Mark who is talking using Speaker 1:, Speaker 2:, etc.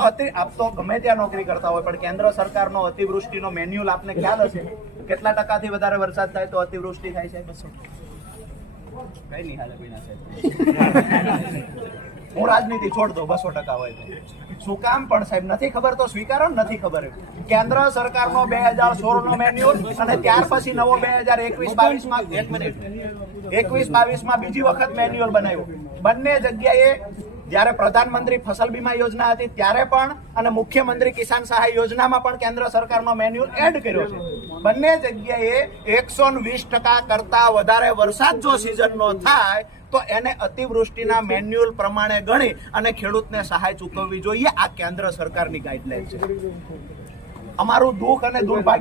Speaker 1: આપ તો ગમે ત્યાં નોકરી કરતા હોય પણ કેન્દ્ર સરકારનો અતિવૃષ્ટિનો મેન્યુઅલ આપને ખ્યાલ હશે. કેટલા ટકાથી વધારે વરસાદ થાય તો અતિવૃષ્ટિ થાય છે? બસો કઈ નહીં હાલે બીના સાહેબ હું રાજનીતિ છોડ દો બસો ટકા હોય તો. શું કામ પણ સાહેબ નથી ખબર તો સ્વીકારો નથી ખબર કેન્દ્ર સરકારનો બે હજાર સોળ નો મેન્યુઅલ અને ત્યાર પછી નવો બે હજાર એકવીસ બાવીસમાં એક મિનિટ. એકવીસ બાવીસમાં બીજી વખત મેન્યુઅલ બનાવ્યું. બંને જગ્યાએ જ્યારે પ્રધાનમંત્રી ફસલ બીમા યોજના હતી ત્યારે પણ અને મુખ્યમંત્રી કિસાન સહાય યોજનામાં પણ કેન્દ્ર સરકારનો મેન્યુઅલ એડ કર્યો છે. બંને જગ્યાએ એકસો વીસ ટકા કરતા વધારે વરસાદ જો સિઝનનો થાય, તો એને અતિવૃષ્ટિના મેન્યુઅલ પ્રમાણે ગણી અને ખેડૂતને સહાય ચૂકવવી જોઈએ. આ કેન્દ્ર સરકારની ગાઈડલાઈન છે. અમારું દુઃખ અને દુર્ભાગ્ય